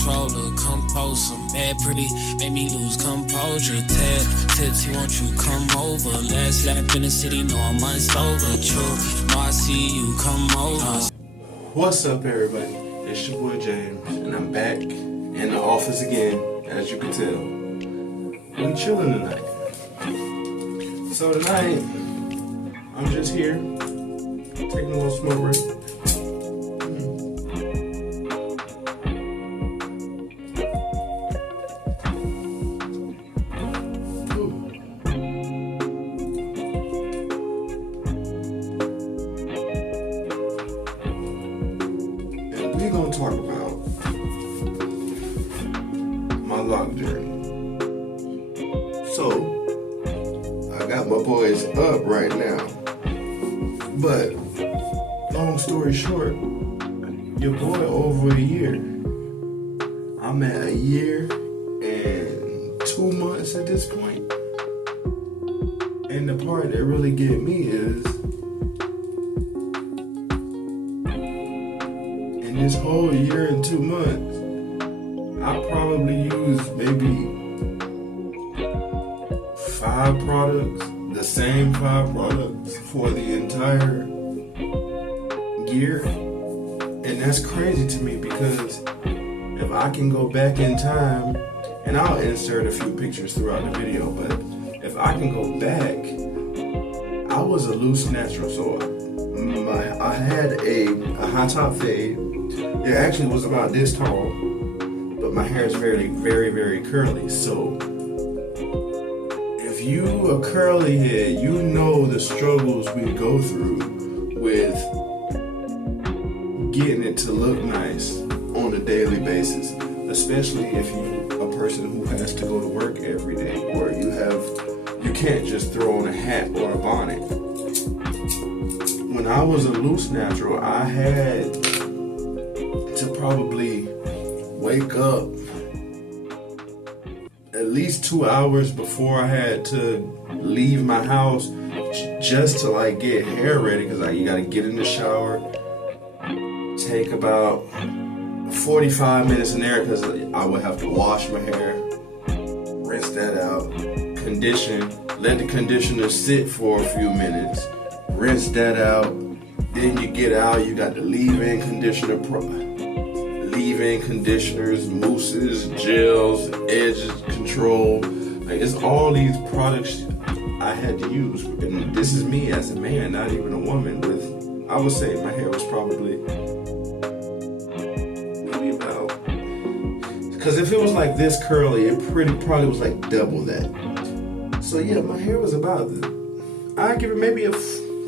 controller. Come post some bad pretty, made me lose composure. Ted, tipsy, won't you come over? Last lap in the city, no, I'm unsober. True, no, I see you, come over. What's up, everybody? It's your boy James, and I'm back in the office again, as you can tell. We chilling tonight. So tonight, I'm just here, taking a little smoke break. We're going to talk about my LoC journey. So, I got my boys up right now. But, long story short, your boy over a year. I'm at a year and 2 months at this point. And the part that really get me is, in this whole year and 2 months, I probably used maybe 5 products, the same 5 products for the entire year. And that's crazy to me because if I can go back in time, and I'll insert a few pictures throughout the video, but if I can go back, I was a loose natural, so I had a high top fade. It actually was about this tall, but my hair is very, very, very curly. So if you a curly head, you know the struggles we go through with getting it to look nice on a daily basis, especially if you a person who has to go to work every day, or you can't just throw on a hat or a bonnet. When I was a loose natural, I had to probably wake up at least 2 hours before I had to leave my house just to like get hair ready, because you gotta get in the shower, take about 45 minutes in there because I would have to wash my hair, rinse that out, condition, let the conditioner sit for a few minutes, rinse that out. Then you get out, you got the leave-in conditioner, leave-in conditioners, mousses, gels, edge control. Like, it's all these products I had to use. And this is me as a man, not even a woman. I would say my hair was probably maybe about, because if it was like this curly, it probably was like double that. So yeah, my hair was about, I'd give it maybe a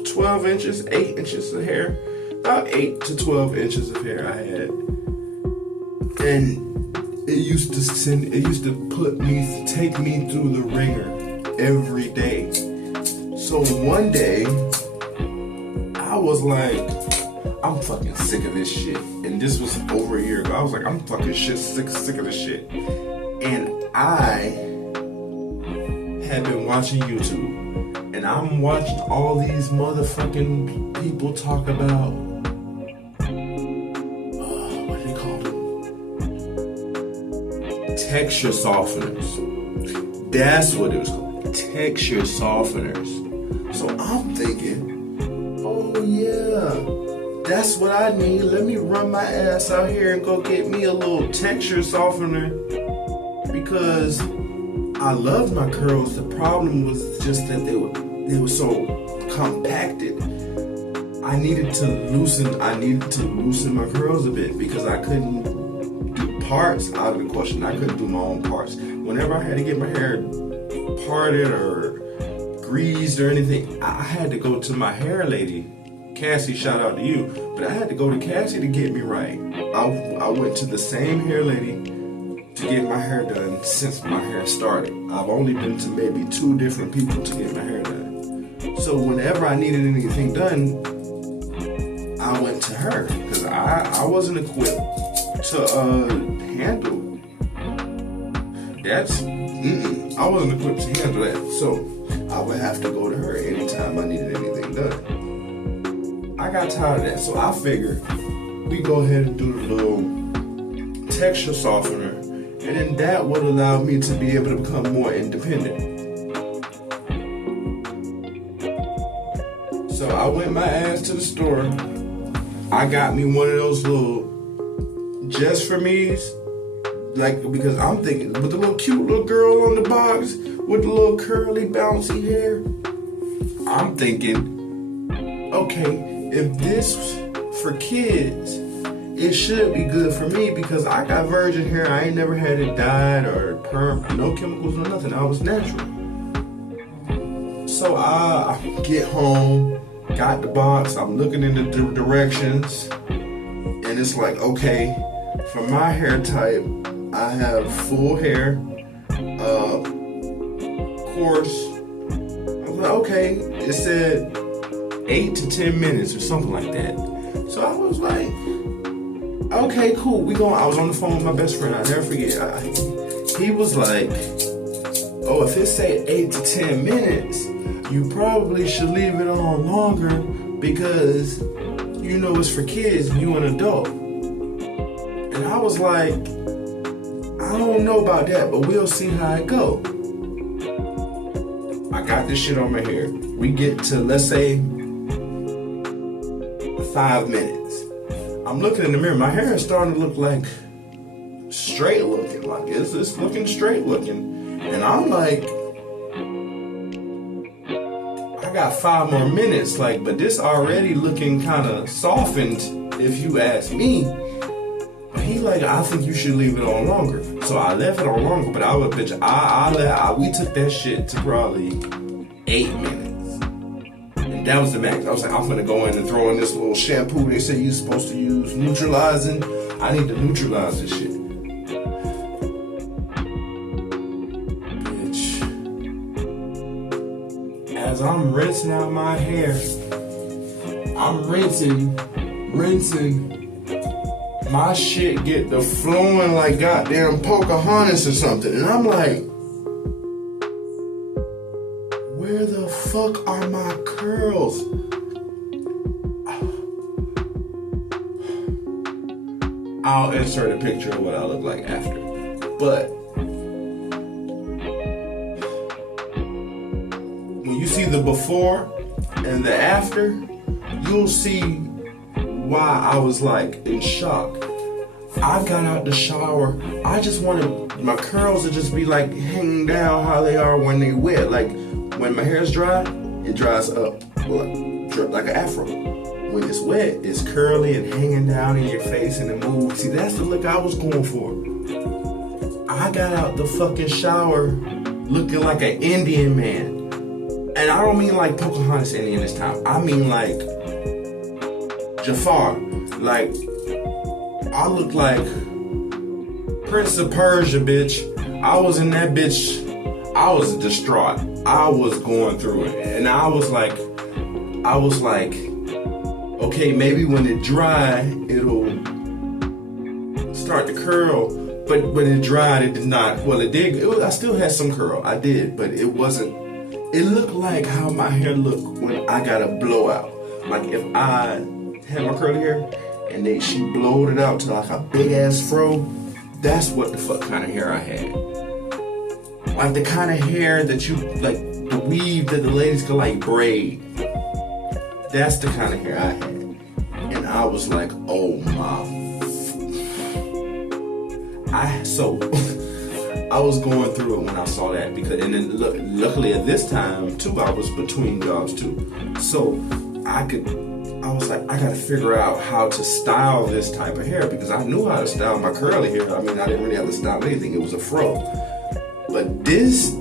12 inches, 8 inches of hair, about 8 to 12 inches of hair I had. And it used to take me through the ringer every day. So one day, I was like, I'm fucking sick of this shit. And this was over a year ago. I was like, I'm fucking sick of this shit. And I had been watching YouTube. And I'm watching all these motherfucking people talk about, what do they call them? Texture softeners. That's what it was called. Texture softeners. So I'm thinking, oh yeah, that's what I need. Let me run my ass out here and go get me a little texture softener, because I loved my curls. The problem was just that they were so compacted. I needed to loosen my curls a bit, because I couldn't do parts out of the question. I couldn't do my own parts. Whenever I had to get my hair parted or greased or anything, I had to go to my hair lady. Cassie, shout out to you. But I had to go to Cassie to get me right. I went to the same hair lady to get my hair done since my hair started. I've only been to maybe 2 different people to get my hair done. So whenever I needed anything done, I went to her, because I wasn't equipped to handle. I wasn't equipped to handle that. So I would have to go to her anytime I needed anything done. I got tired of that, so I figured we go ahead and do the little texture softener, and then that would allow me to be able to become more independent. So I went my ass to the store. I got me one of those little just for me's, like, because I'm thinking with the little cute little girl on the box with the little curly bouncy hair, I'm thinking, okay, if this for kids, it should be good for me because I got virgin hair. I ain't never had it dyed or perm, no chemicals, no nothing. I was natural. So I get home, got the box, I'm looking in the directions, and it's like, okay, for my hair type, I have full hair, coarse. I was like, okay, it said 8 to 10 minutes or something like that. So I was like, okay, cool. I was on the phone with my best friend. I'll never forget. He was like, oh, if it say 8 to 10 minutes, you probably should leave it on longer because you know it's for kids, you an adult. And I was like, I don't know about that, but we'll see how it go. I got this shit on my hair. We get to, let's say, 5 minutes. I'm looking in the mirror. My hair is starting to look like straight looking. Like it's looking straight looking. And I'm like, I got 5 more minutes. Like, but this already looking kind of softened, if you ask me. But he like, I think you should leave it on longer. So I left it on longer. But we took that shit to probably 8 minutes. And that was the max. I was like, I'm gonna go in and throw in this little shampoo they say you're supposed to use, neutralizing. I need to neutralize this shit. Bitch. As I'm rinsing out my hair, I'm rinsing. My shit get the flowing like goddamn Pocahontas or something. And I'm like, where the fuck are my curls? I'll insert a picture of what I look like after. But when you see the before and the after, you'll see why I was like in shock. I got out the shower. I just wanted my curls to just be like hanging down how they are when they wet. Like when my hair's dry, it dries up like an afro. When it's wet, it's curly and hanging down in your face and it moves. See, that's the look I was going for. I got out the fucking shower looking like an Indian man. And I don't mean like Pocahontas Indian this time. I mean like Jafar. Like, I look like Prince of Persia, bitch. I was in that bitch. I was distraught. I was going through it. And I was like, okay, maybe when it dry, it'll start to curl. But when it dried, it did not. Well, it did. I still had some curl. I did. But it wasn't. It looked like how my hair looked when I got a blowout. Like if I had my curly hair and she blowed it out to like a big ass fro. That's what the fuck kind of hair I had. Like the kind of hair that you, like the weave that the ladies could like braid. That's the kind of hair I had. And I was like, oh my. I was going through it when I saw that because, and then luckily at this time too, I was between jobs too. So I was like, I gotta figure out how to style this type of hair because I knew how to style my curly hair. I mean, I didn't really have to style anything. It was a fro. But this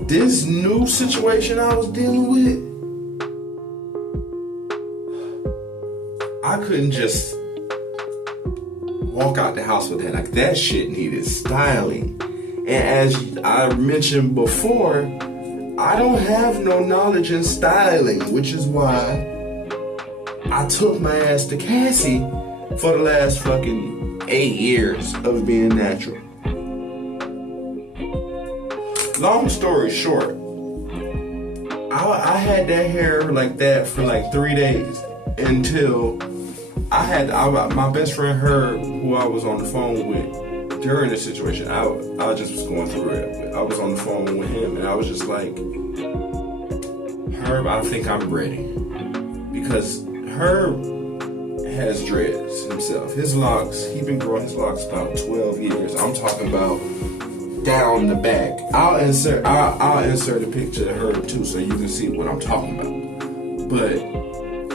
new situation I was dealing with, I couldn't just walk out the house with that. Like that shit needed styling. And as I mentioned before, I don't have no knowledge in styling, which is why I took my ass to Cassie for the last fucking 8 years of being natural. Long story short, I had that hair like that for like 3 days until my best friend heard who I was on the phone with. during this situation, I just was going through it. I was on the phone with him, and I was just like, Herb, I think I'm ready. Because Herb has dreads himself. His locks, he's been growing his locks about 12 years. I'm talking about down the back. I'll insert a picture of Herb too, so you can see what I'm talking about. But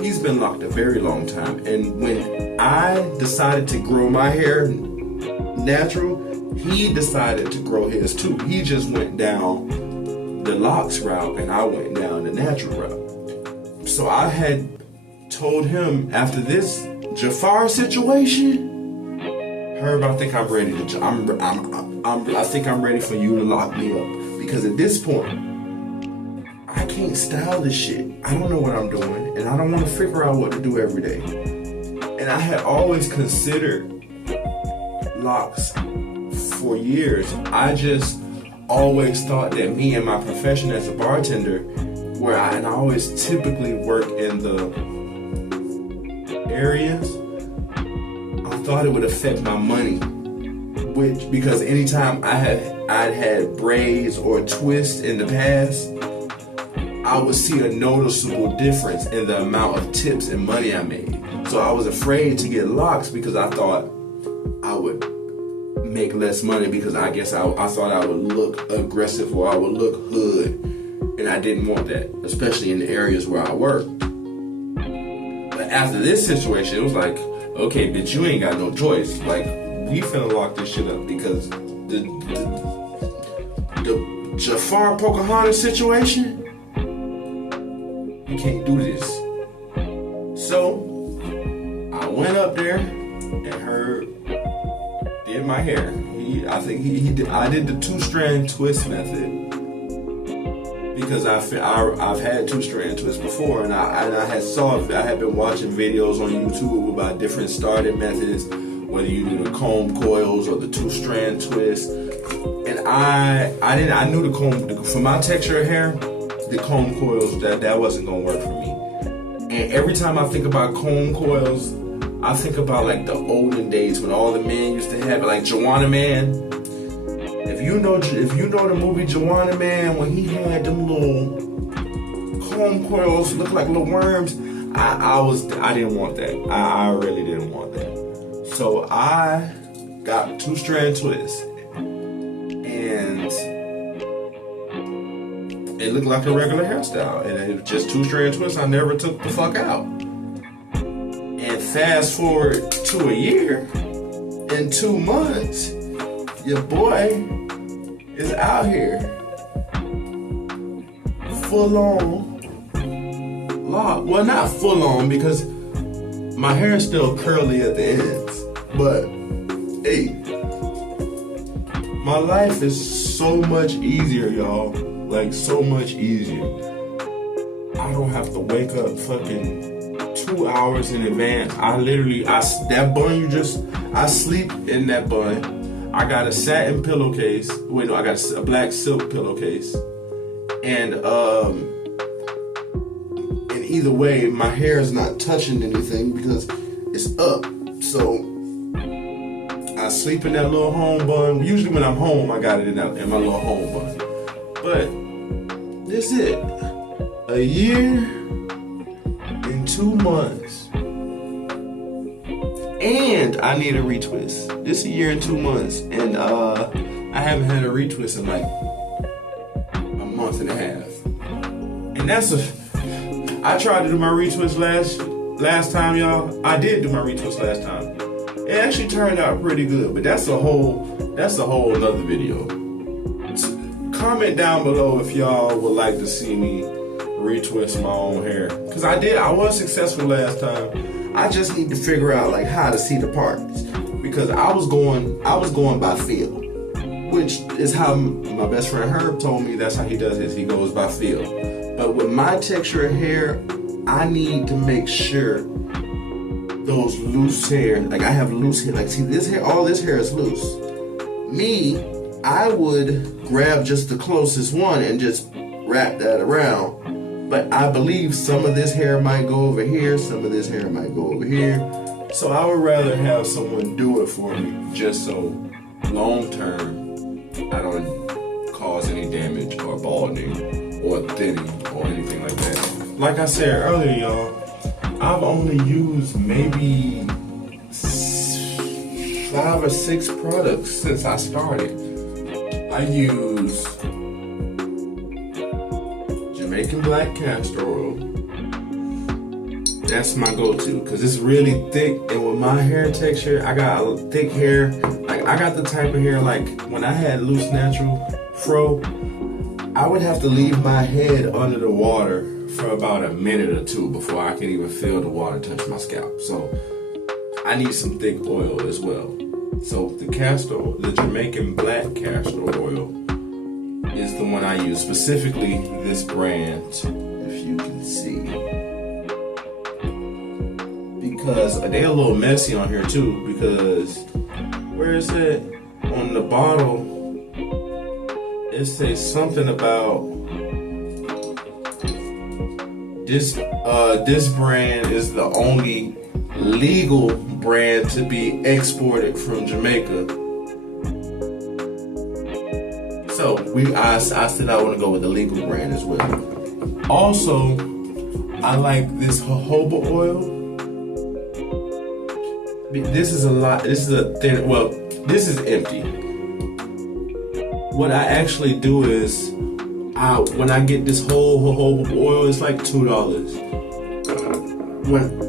he's been locked a very long time. And when I decided to grow my hair natural, he decided to grow his too. He just went down the locks route, and I went down the natural route. So I had told him after this Jafar situation, Herb, I think I'm ready to. I think I'm ready for you to lock me up, because at this point, I can't style this shit. I don't know what I'm doing, and I don't want to figure out what to do every day. And I had always considered locks for years. I just always thought that me and my profession as a bartender, I always typically work in the areas, I thought it would affect my money, because anytime I'd had braids or twists in the past, I would see a noticeable difference in the amount of tips and money I made. So I was afraid to get locks because I thought I would make less money, because I guess I thought I would look aggressive or I would look hood, and I didn't want that, especially in the areas where I worked. But after this situation, it was like, okay, bitch, you ain't got no choice. Like, we finna lock this shit up, because the Jafar Pocahontas situation, you can't do this. So I went up there and Herb did my hair. I did the 2-strand twist method, because I've had 2-strand twists before, and I had been watching videos on YouTube about different starting methods, whether you do the comb coils or the 2-strand twist. And I knew the comb, for my texture of hair, the comb coils, that wasn't gonna work for me. And every time I think about comb coils, I think about like the olden days when all the men used to have it, like Joanna Man. If you know the movie Joanna Man, when he had them little comb coils look like little worms, I didn't want that. I really didn't want that. So I got 2-strand twists, and it looked like a regular hairstyle, and it was just 2-strand twists. I never took the fuck out. And fast forward to a year, in 2 months, your boy is out here full on lock. Well, not full on, because my hair is still curly at the ends. But hey, my life is so much easier, y'all. Like, so much easier. I don't have to wake up fucking 2 hours in advance. That bun I sleep in that bun. I got a satin pillowcase. Wait, no, I got a black silk pillowcase. And either way, my hair is not touching anything because it's up. So I sleep in that little home bun. Usually when I'm home, I got it in my little home bun. But this is it. A year and 2 months. And I need a retwist. This is a year and 2 months. And I haven't had a retwist in like a month and a half. And I tried to do my retwist last time, y'all. I did do my retwist last time. It actually turned out pretty good, but that's a whole another video. Comment down below if y'all would like to see me retwist my own hair. Cause I was successful last time. I just need to figure out like how to see the parts. Because I was going by feel. Which is how my best friend Herb told me that's how he does his. He goes by feel. But with my texture of hair, I need to make sure those loose hair, like I have loose hair, like see this hair, all this hair is loose. Me, I would grab just the closest one and just wrap that around. But I believe some of this hair might go over here, some of this hair might go over here. So I would rather have someone do it for me just so long term, I don't cause any damage or balding or thinning or anything like that. Like I said earlier, y'all, I've only used maybe 5 or 6 products since I started. I use Jamaican black castor oil. That's my go-to because it's really thick, and with my hair texture, I got a thick hair. Like I got the type of hair like when I had loose natural fro, I would have to leave my head under the water for about a minute or 2 before I can even feel the water touch my scalp. So I need some thick oil as well. So the Jamaican black castor oil is the one I use, specifically this brand, if you can see. Because they're a little messy on here too, because where is it? On the bottle, it says something about this brand is the only legal brand to be exported from Jamaica. So I said I want to go with the legal brand as well. Also, I like this jojoba oil. This is a lot. This is a thin. Well, this is empty. What I actually do is, when I get this whole jojoba oil, it's like $2. When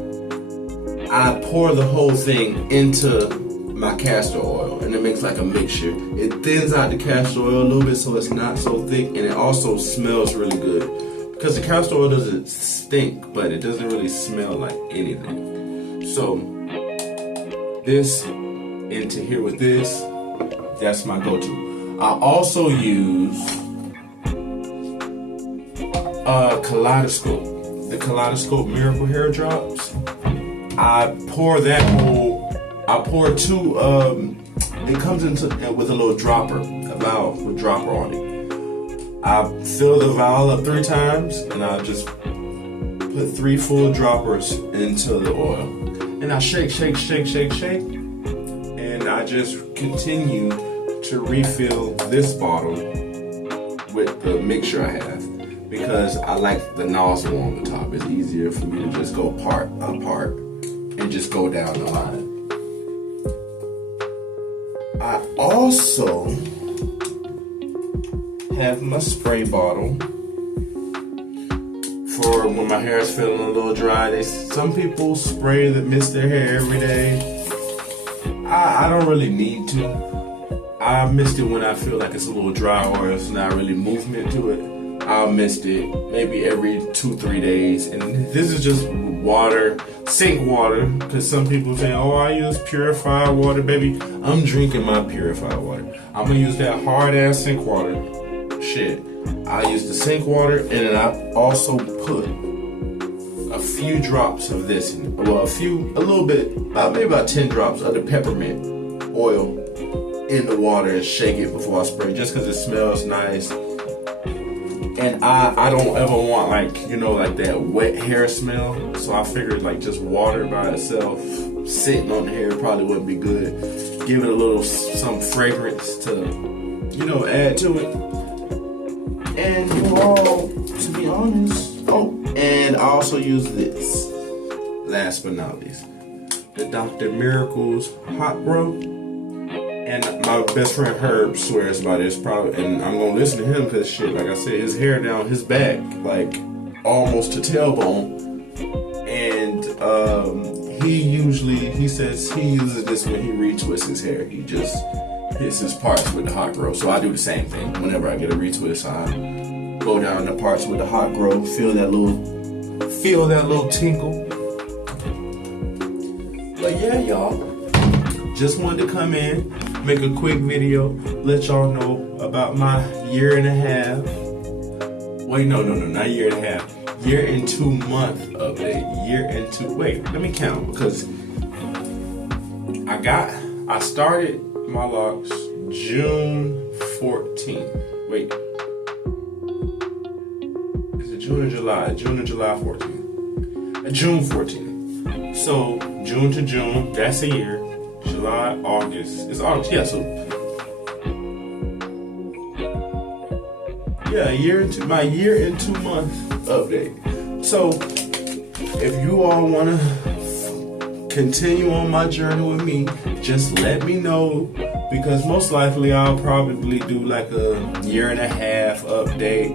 I pour the whole thing into my castor oil, and it makes like a mixture. It thins out the castor oil a little bit so it's not so thick, and it also smells really good. Because the castor oil doesn't stink, but it doesn't really smell like anything. So this into here with this, that's my go-to. I also use Kaleidoscope, the Kaleidoscope Miracle Hair Drops. I pour 2, it comes with a little dropper, a vial with dropper on it. I fill the vial up 3 times, and I just put 3 full droppers into the oil. And I shake, and I just continue to refill this bottle with the mixture I have, because I like the nozzle on the top. It's easier for me to just go part and just go down the line. I also have my spray bottle for when my hair is feeling a little dry. Some people spray that mist their hair every day. I don't really need to. I mist it when I feel like it's a little dry or it's not really movement to it. I'll mist it maybe every 2-3 days. And this is just water, sink water, because some people say, oh, I use purified water. Baby, I'm drinking my purified water. I'm going to use that hard ass sink water. Shit. I use the sink water, and then I also put a few drops of this, maybe about 10 drops of the peppermint oil in the water and shake it before I spray, just because it smells nice. And I don't ever want like that wet hair smell. So I figured like just water by itself sitting on the hair probably wouldn't be good. Give it a little some fragrance to, add to it. And to be honest, and I also use this, last but not least, the Dr. Miracle's Hot Grow. And my best friend Herb swears by this, probably, and I'm gonna listen to him because shit, like I said, his hair down his back, like almost to tailbone, and he says he uses this when he retwists his hair. He just hits his parts with the Hot Grow. So I do the same thing. Whenever I get a retwist, I go down the parts with the Hot Grow, feel that little tinkle. But yeah, y'all. Just wanted to come in, make a quick video, let y'all know about my year and a half. Wait, no, not year and a half. Year and 2 month update. Wait, let me count, because I started my locks June 14th. Wait. Is it June or July? June or July 14th? June 14th. So, June to June, that's a year. July, August. It's August, yeah, so Yeah, my year and 2 month update. So if you all want to continue on my journey with me, just let me know, because most likely I'll probably do like a year and a half update,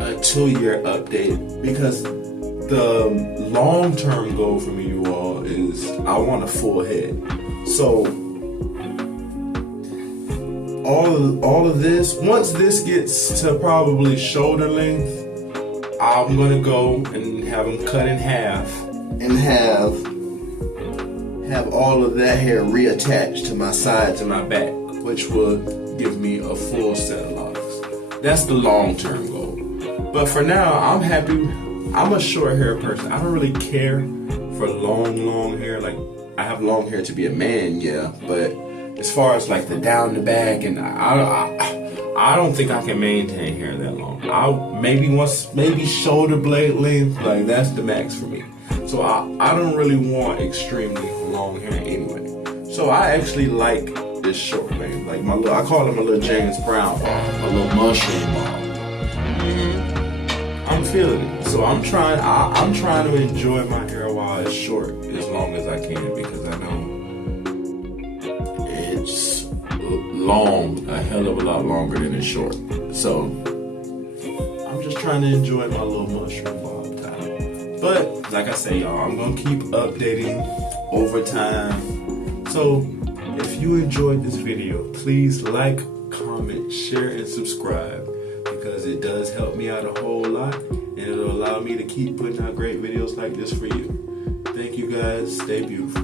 a 2-year update, because the long-term goal for me, you all, is I want a full head. So all of this, once this gets to probably shoulder length, I'm gonna go and have them cut in half and have all of that hair reattached to my sides and my back, which will give me a full set of locks. That's the long-term goal. But for now, I'm happy. I'm a short hair person. I don't really care for long hair. Like, I have long hair to be a man, yeah, but as far as like the down the back, and I don't think I can maintain hair that long. Maybe shoulder blade length, like that's the max for me. So I don't really want extremely long hair anyway. So I actually like this short wave, like I call it my little James Brown ball, my little mushroom ball. I'm feeling it. So I'm trying to enjoy my hair while it's short as long as I can, because I know it's long, a hell of a lot longer than it's short. So I'm just trying to enjoy my little mushroom bob tie. But like I say, y'all, I'm gonna keep updating over time. So if you enjoyed this video, please like, comment, share, and subscribe, because it does help me out a whole lot, and it'll allow me to keep putting out great videos like this for you. Thank you guys. Stay beautiful.